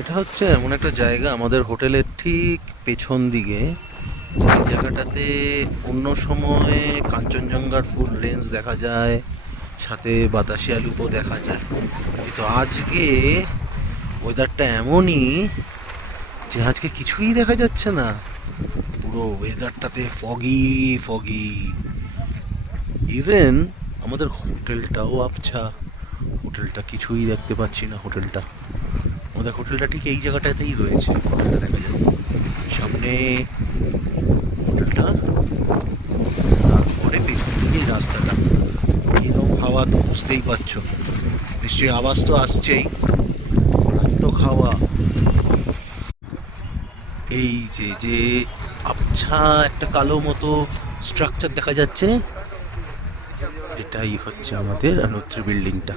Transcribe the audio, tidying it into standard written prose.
এটা হচ্ছে এমন একটা জায়গা আমাদের হোটেলের ঠিক পেছন দিকে। এই জায়গাটাতে অন্য সময় কাঞ্চনজঙ্ঘার ফুল রেঞ্জ দেখা যায়, সাথে বাতাসিয়া লুপও দেখা যায়। কিন্তু আজকে ওয়েদারটা এমনই যে আজকে কিছুই দেখা যাচ্ছে না। পুরো ওয়েদারটাতে ফগি ফগি। ইভেন আমাদের হোটেলটাও আবছা। হোটেলটা কিছুই দেখতে পাচ্ছি না। আমাদের হোটেলটা ঠিক এই জায়গাটাতেই রয়েছে, হোটেলটা দেখা যায় সামনে হোটেলটা, তারপরে পেছন দিকে রাস্তাটা। এরকম হাওয়া তো বুঝতেই পারছো, নিশ্চয়ই আওয়াজ তো আসছেই। মারাত্মক হাওয়া। এই যে যে আবছা একটা কালো মতো স্ট্রাকচার দেখা যাচ্ছে, এটাই হচ্ছে আমাদের অনুত্রি বিল্ডিংটা।